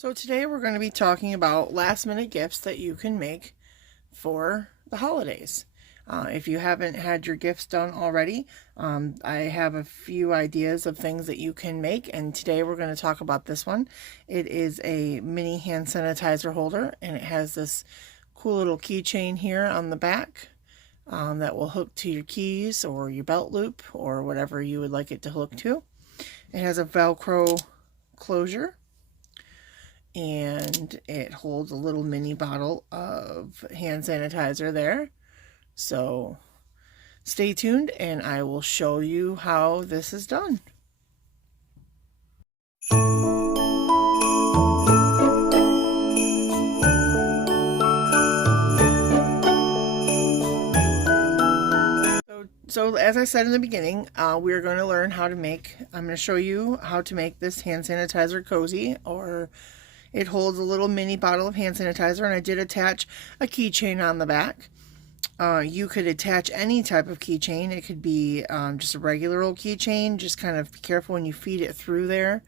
So today we're going to be talking about last minute gifts that you can make for the holidays. If you haven't had your gifts done already, I have a few ideas of things that you can make, and today we're going to talk about this one. It is a mini hand sanitizer holder, and it has this cool little keychain here on the back that will hook to your keys or your belt loop or whatever you would like it to hook to. It has a Velcro closure, and it holds a little mini bottle of hand sanitizer there. So stay tuned and I will show you how this is done. So as I said in the beginning, we're going to learn how to make, I'm going to show you how to make this hand sanitizer cozy, or it holds a little mini bottle of hand sanitizer, and I did attach a keychain on the back. You could attach any type of keychain. It could be just a regular old keychain. Just kind of be careful when you feed it through there.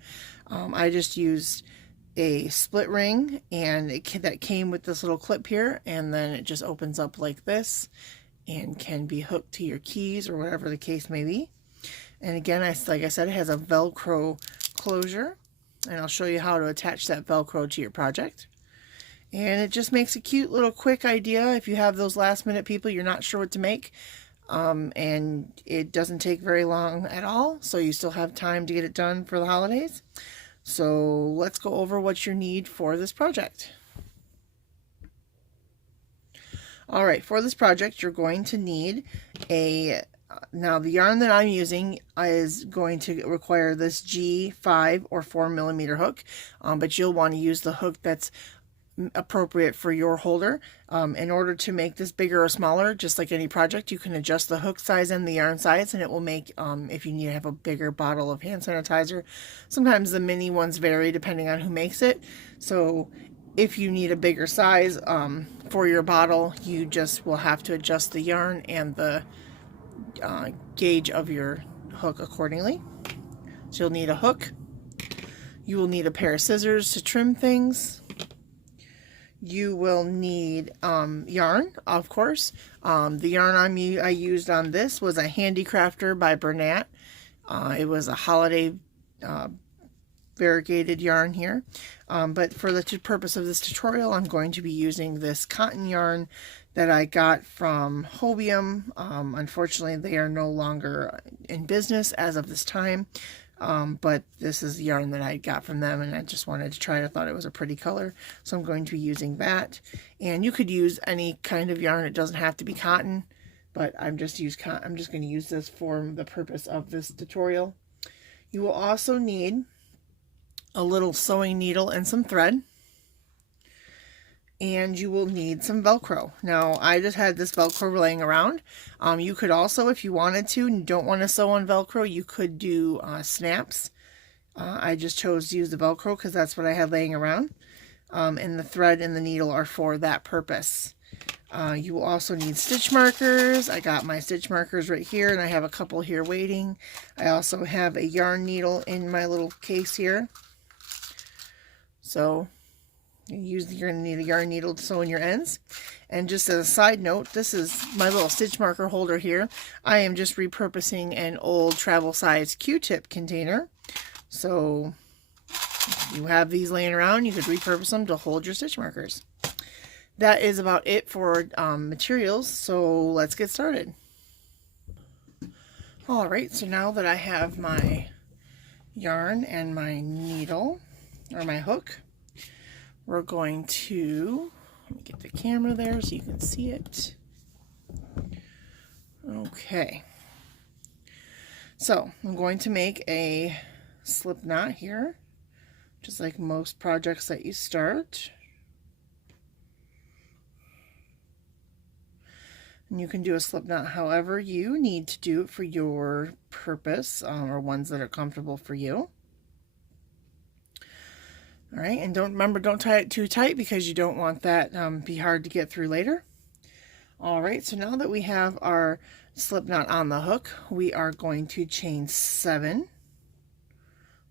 I just used a split ring, and that came with this little clip here, and then it just opens up like this and can be hooked to your keys or whatever the case may be. And again, like I said, it has a Velcro closure, and I'll show you how to attach that Velcro to your project. And it just makes a cute little quick idea if you have those last minute people you're not sure what to make. And it doesn't take very long at all, so you still have time to get it done for the holidays. So let's go over what you need for this project. All right, for this project, you're going to need now the yarn that I'm using is going to require this G5 or 4mm hook, but you'll want to use the hook that's appropriate for your holder. In order to make this bigger or smaller, just like any project, you can adjust the hook size and the yarn size, and it will make, if you need to have a bigger bottle of hand sanitizer, sometimes the mini ones vary depending on who makes it. So if you need a bigger size for your bottle, you just will have to adjust the yarn and the gauge of your hook accordingly. So you'll need a hook. You will need a pair of scissors to trim things. You will need yarn, of course. The yarn I used on this was a Handicrafter by Bernat. It was a holiday variegated yarn here, but for the purpose of this tutorial, I'm going to be using this cotton yarn that I got from Hobium. Unfortunately, they are no longer in business as of this time, but this is the yarn that I got from them, and I just wanted to try it. I thought it was a pretty color, so I'm going to be using that. And you could use any kind of yarn. It doesn't have to be cotton, but I'm just going to use this for the purpose of this tutorial. You will also need a little sewing needle and some thread, and you will need some Velcro. Now, I just had this Velcro laying around. You could also, if you wanted to and you don't want to sew on Velcro, you could do snaps. I just chose to use the Velcro because that's what I had laying around, and the thread and the needle are for that purpose. You will also need stitch markers. I got my stitch markers right here, and I have a couple here waiting. I also have a yarn needle in my little case here. So you're going to need a yarn needle to sew in your ends. And just as a side note, this is my little stitch marker holder here. I am just repurposing an old travel size Q-tip container. So if you have these laying around, you could repurpose them to hold your stitch markers. That is about it for materials, so let's get started. Alright, so now that I have my yarn and my needle, or my hook, we're going to, let me get the camera there so you can see it. Okay, so I'm going to make a slip knot here, just like most projects that you start. And you can do a slip knot however you need to do it for your purpose, or ones that are comfortable for you. All right, and don't tie it too tight because you don't want that be hard to get through later. All right, so now that we have our slip knot on the hook, we are going to chain 7.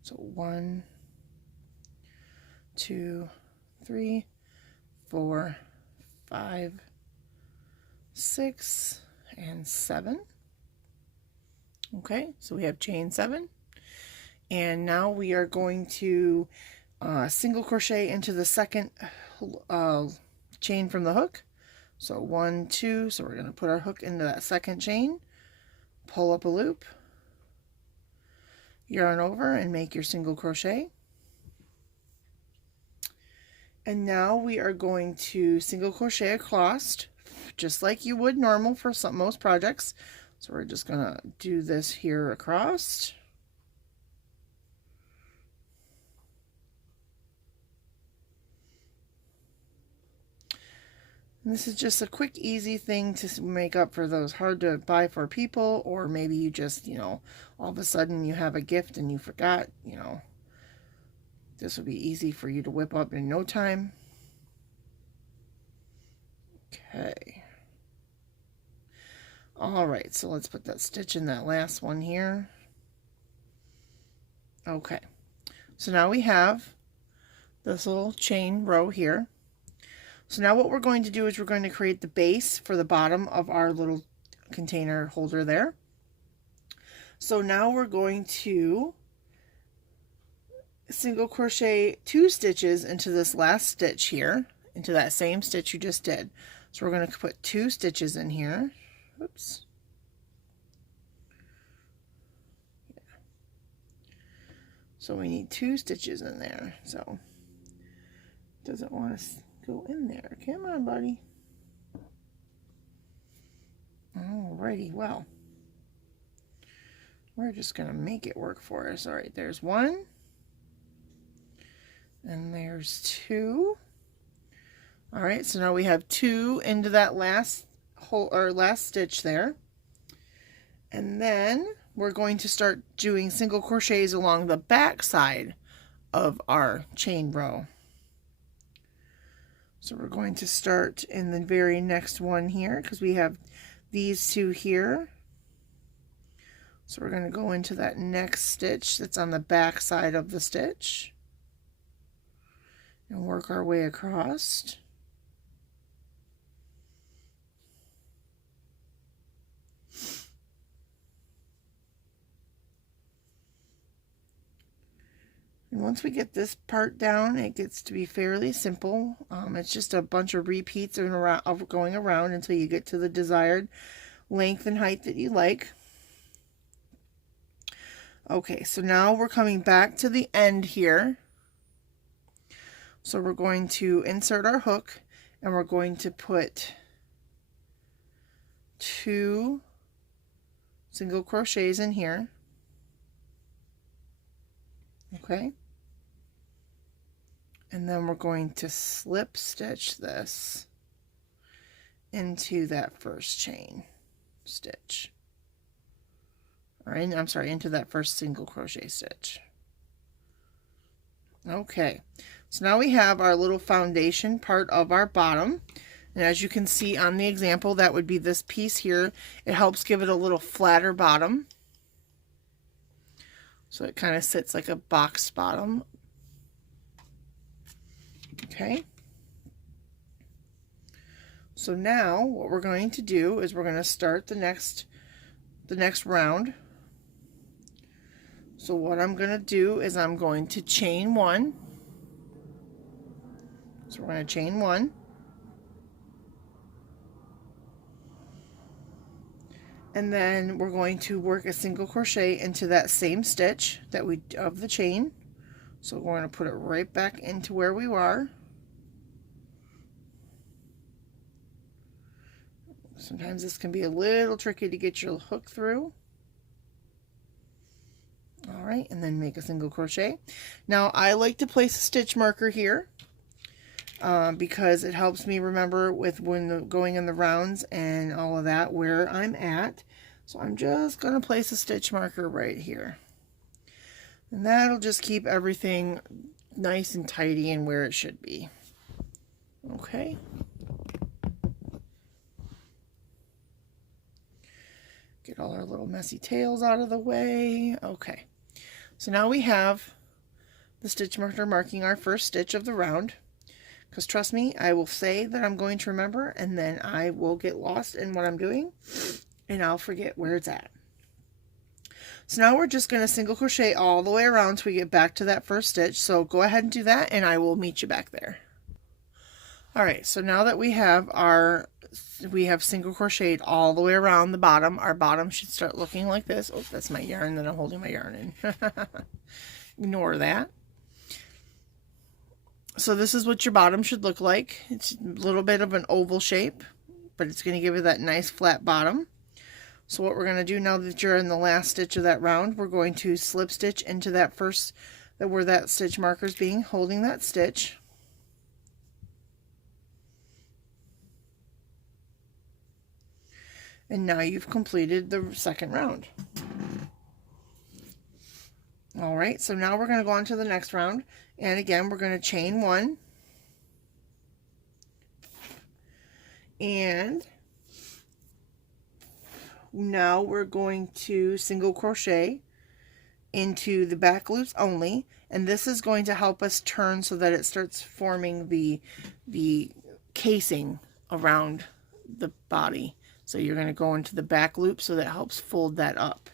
So 1, 2, 3, 4, 5, 6, and 7. Okay, so we have chain 7. And now we are going to single crochet into the second chain from the hook. So 1, 2, so we're going to put our hook into that second chain, pull up a loop, yarn over, and make your single crochet. And now we are going to single crochet across, just like you would normal for most projects. So we're just going to do this here across. And this is just a quick, easy thing to make up for those hard to buy for people, or maybe you just, all of a sudden you have a gift and you forgot, this would be easy for you to whip up in no time. Okay. All right, so let's put that stitch in that last one here. Okay, so now we have this little chain row here. So now what we're going to do is we're going to create the base for the bottom of our little container holder there. So now we're going to single crochet 2 stitches into this last stitch here, into that same stitch you just did. So we're going to put 2 stitches in here. Oops. Yeah. So we need 2 stitches in there. So it doesn't want to go in there. Come on, buddy. Alrighty, well, we're just going to make it work for us. All right, there's 1. And there's 2. All right, so now we have 2 into that last hole or last stitch there. And then we're going to start doing single crochets along the back side of our chain row. So we're going to start in the very next one here because we have these 2 here. So we're going to go into that next stitch that's on the back side of the stitch and work our way across. And once we get this part down, it gets to be fairly simple. It's just a bunch of repeats of going around until you get to the desired length and height that you like. Okay, so now we're coming back to the end here. So we're going to insert our hook and we're going to put 2 single crochets in here. Okay. And then we're going to slip stitch this into that first chain stitch. All right, I'm sorry, into that first single crochet stitch. Okay, so now we have our little foundation part of our bottom. And as you can see on the example, that would be this piece here. It helps give it a little flatter bottom. So it kind of sits like a box bottom. Okay. So now what we're going to do is we're going to start the next round. So what I'm going to do is I'm going to chain 1. So we're going to chain 1. And then we're going to work a single crochet into that same stitch that we of the chain. So we're going to put it right back into where we are. Sometimes this can be a little tricky to get your hook through. All right, and then make a single crochet. Now I like to place a stitch marker here because it helps me remember with going in the rounds and all of that where I'm at. So I'm just going to place a stitch marker right here. And that'll just keep everything nice and tidy and where it should be. Okay. Get all our little messy tails out of the way. Okay. So now we have the stitch marker marking our first stitch of the round. Because trust me, I will say that I'm going to remember, and then I will get lost in what I'm doing, and I'll forget where it's at. So now we're just going to single crochet all the way around till we get back to that first stitch. So go ahead and do that, and I will meet you back there. Alright, so now that we have single crocheted all the way around the bottom, our bottom should start looking like this. Oh, that's my yarn that I'm holding my yarn in. Ignore that. So this is what your bottom should look like. It's a little bit of an oval shape, but it's going to give it that nice flat bottom. So what we're going to do now that you're in the last stitch of that round, we're going to slip stitch into that first, where that stitch marker is being, holding that stitch. And now you've completed the second round. Alright, so now we're going to go on to the next round. And again, we're going to chain one. And now we're going to single crochet into the back loops only. And this is going to help us turn so that it starts forming the casing around the body. So you're going to go into the back loop, so that helps fold that up.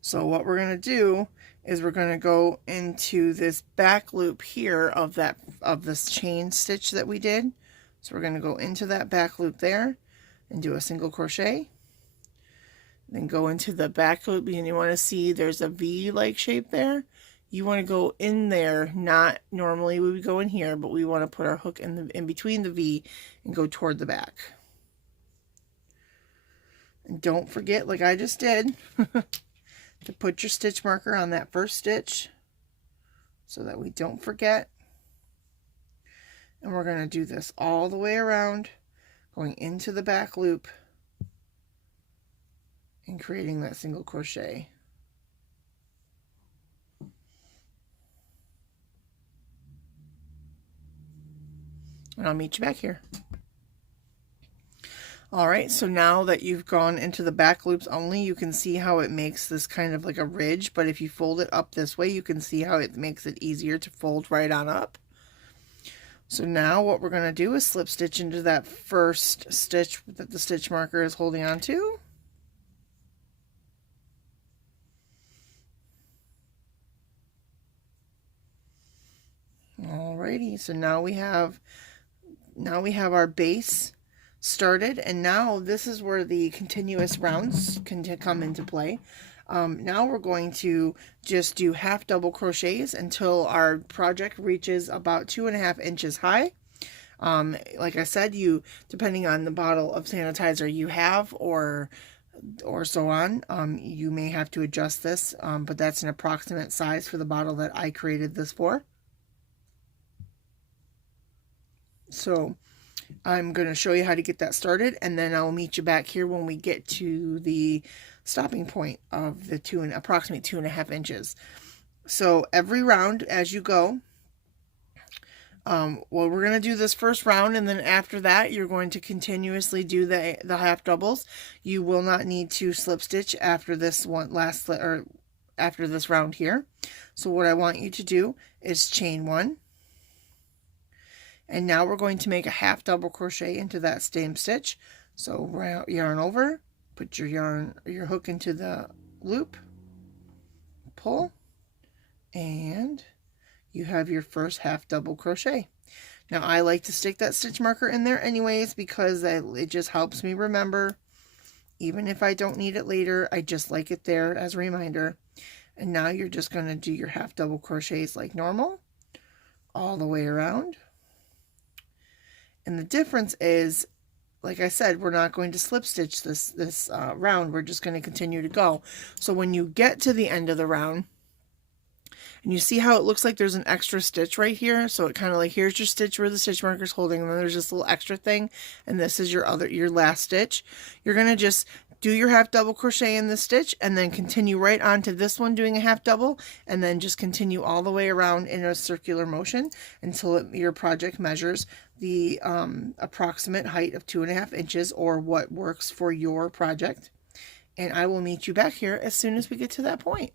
So what we're going to do is we're going to go into this back loop here of this chain stitch that we did. So we're going to go into that back loop there and do a single crochet. Then go into the back loop, and you want to see there's a V-like shape there. You want to go in there, not normally we would go in here, but we want to put our hook in between the V and go toward the back. And don't forget, like I just did, to put your stitch marker on that first stitch so that we don't forget. And we're going to do this all the way around, going into the back loop and creating that single crochet. And I'll meet you back here. Alright, so now that you've gone into the back loops only, you can see how it makes this kind of like a ridge, but if you fold it up this way, you can see how it makes it easier to fold right on up. So now what we're going to do is slip stitch into that first stitch that the stitch marker is holding on to. Alrighty, so now we have our base started, and now this is where the continuous rounds can come into play. Now we're going to just do half double crochets until our project reaches about 2.5 inches high. Like I said, depending on the bottle of sanitizer you have or so on, you may have to adjust this, but that's an approximate size for the bottle that I created this for. So I'm going to show you how to get that started, and then I'll meet you back here when we get to the stopping point of the approximately 2.5 inches. So every round as you go, well, we're going to do this first round, and then after that you're going to continuously do the half doubles. You will not need to slip stitch after this after this round here. So what I want you to do is chain one. And now we're going to make a half double crochet into that same stitch. So yarn over, put your hook into the loop, pull, and you have your first half double crochet. Now I like to stick that stitch marker in there anyways, because it just helps me remember. Even if I don't need it later, I just like it there as a reminder. And now you're just going to do your half double crochets like normal all the way around. And the difference is, like I said, we're not going to slip stitch this round. We're just going to continue to go. So when you get to the end of the round, and you see how it looks like there's an extra stitch right here. So it kind of like, here's your stitch where the stitch marker is holding, and then there's this little extra thing, and this is your last stitch. You're going to just do your half double crochet in this stitch, and then continue right on to this one doing a half double, and then just continue all the way around in a circular motion until your project measures the approximate height of 2.5 inches, or what works for your project. and I will meet you back here as soon as we get to that point.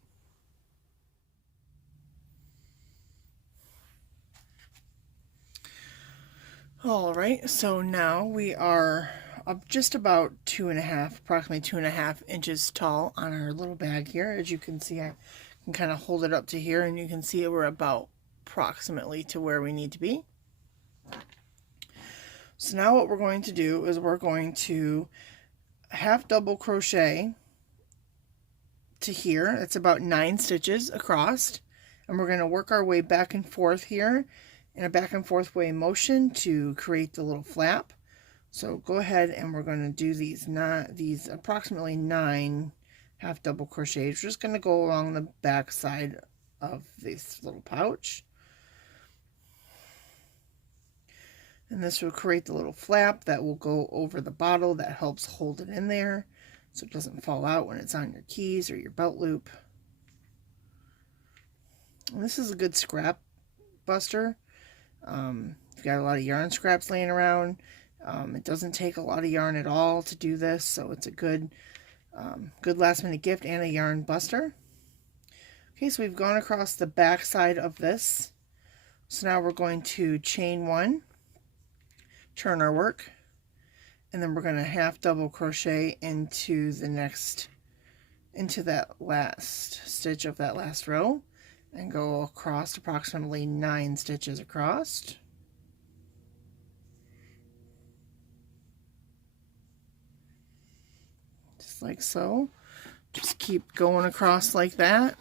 All right, so now we are up just about approximately 2.5 inches tall on our little bag here. As you can see, I can kind of hold it up to here, and you can see we're about approximately to where we need to be. So now what we're going to do is we're going to half double crochet to here. It's about 9 stitches across, and we're going to work our way back and forth here in a back and forth way motion to create the little flap. So go ahead and we're going to do these approximately 9 half double crochets. We're just going to go along the back side of this little pouch, and this will create the little flap that will go over the bottle that helps hold it in there so it doesn't fall out when it's on your keys or your belt loop. And this is a good scrap buster. If you've got a lot of yarn scraps laying around, it doesn't take a lot of yarn at all to do this, so it's a good last minute gift and a yarn buster. Okay, so we've gone across the back side of this. So now we're going to chain 1, turn our work, and then we're going to half double crochet into that last stitch of that last row, and go across approximately 9 stitches across. Just like so. Just keep going across like that.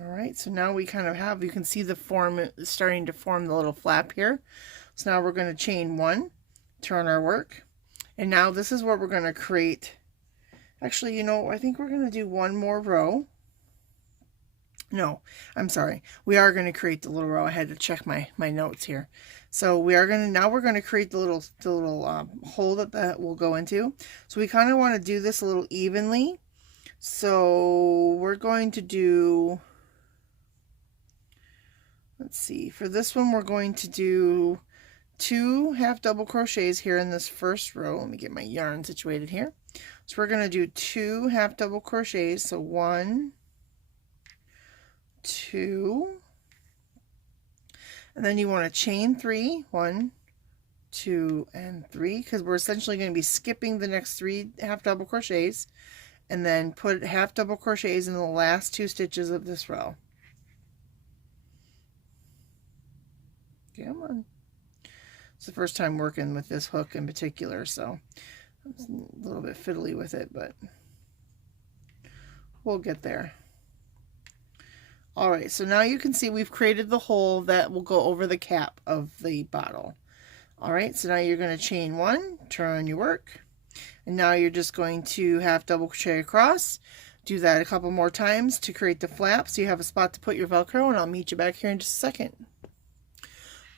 Alright, so now we kind of have, you can see the form starting to form the little flap here. So now we're going to chain 1, turn our work, and now this is where we're going to create, actually, you know, I think we're going to do one more row. No, I'm sorry. We are going to create the little row. I had to check my notes here. So we're going to create the little hole that will go into. So we kind of want to do this a little evenly. So we're going to do, let's see, for this one we're going to do 2 half double crochets here in this first row. Let me get my yarn situated here. So we're going to do 2 half double crochets. So 1, 2, and then you want to chain 3, 1, 2, and 3, because we're essentially going to be skipping the next 3 half double crochets, and then put half double crochets in the last 2 stitches of this row. Come on. It's the first time working with this hook in particular, so I'm a little bit fiddly with it, but we'll get there. Alright, so now you can see we've created the hole that will go over the cap of the bottle. Alright, so now you're going to chain 1, turn your work, and now you're just going to half double crochet across. Do that a couple more times to create the flap so you have a spot to put your Velcro, and I'll meet you back here in just a second.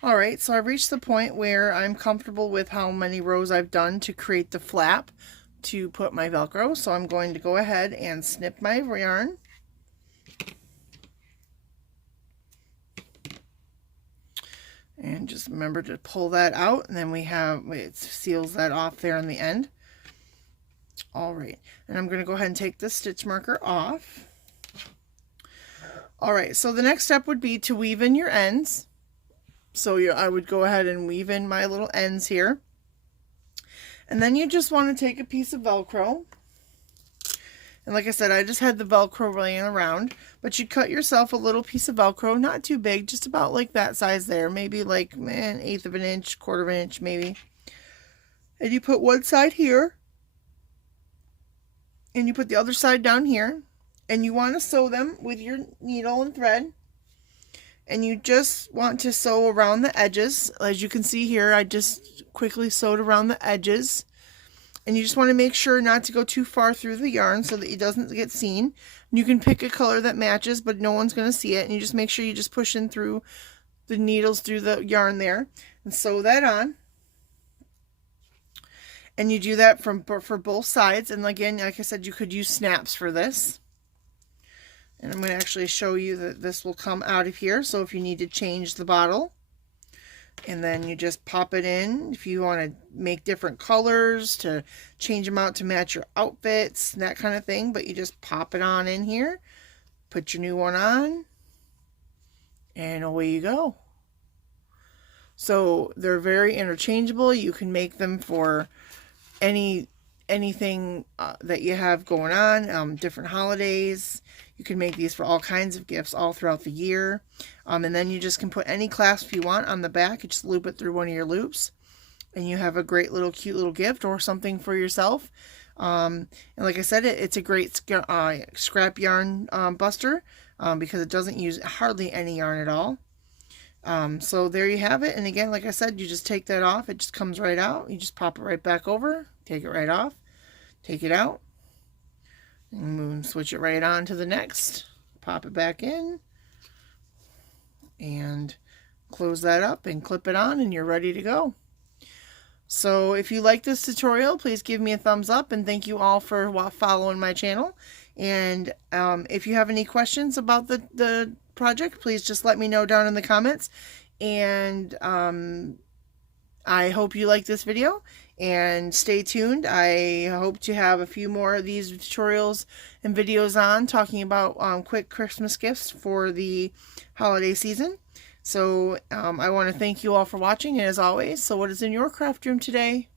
Alright, so I've reached the point where I'm comfortable with how many rows I've done to create the flap to put my Velcro, so I'm going to go ahead and snip my yarn. And just remember to pull that out, and then it seals that off there on the end. Alright, and I'm going to go ahead and take this stitch marker off. Alright, so the next step would be to weave in your ends. So I would go ahead and weave in my little ends here. And then you just want to take a piece of Velcro. And like I said, I just had the Velcro laying around. But you cut yourself a little piece of Velcro, not too big, just about like that size there. Maybe like, 1/8 of an inch, 1/4 of an inch maybe. And you put one side here. And you put the other side down here. And you want to sew them with your needle and thread. And you just want to sew around the edges. As you can see here, I just quickly sewed around the edges. And you just want to make sure not to go too far through the yarn so that it doesn't get seen. You can pick a color that matches, but no one's going to see it. And you just make sure you just push in through the needles through the yarn there and sew that on. And you do that for both sides. And again, like I said, you could use snaps for this. And I'm going to actually show you that this will come out of here. So if you need to change the bottle, and then you just pop it in. If you want to make different colors, to change them out to match your outfits, that kind of thing. But you just pop it on in here, put your new one on, and away you go. So they're very interchangeable. You can make them for anything that you have going on, different holidays. You can make these for all kinds of gifts all throughout the year. And then you just can put any clasp you want on the back. You just loop it through one of your loops, and you have a great little cute little gift or something for yourself. And like I said, it's a great scrap yarn buster because it doesn't use hardly any yarn at all. So there you have it. And again, like I said, you just take that off. It just comes right out. You just pop it right back over, take it right off, take it out, and switch it right on to the next. Pop it back in and close that up and clip it on, and you're ready to go. So if you like this tutorial, please give me a thumbs up, and thank you all for following my channel. And if you have any questions about the project, please just let me know down in the comments. And I hope you like this video, and stay tuned. I hope to have a few more of these tutorials and videos on talking about quick Christmas gifts for the holiday season. So I want to thank you all for watching, and as always, so what is in your craft room today?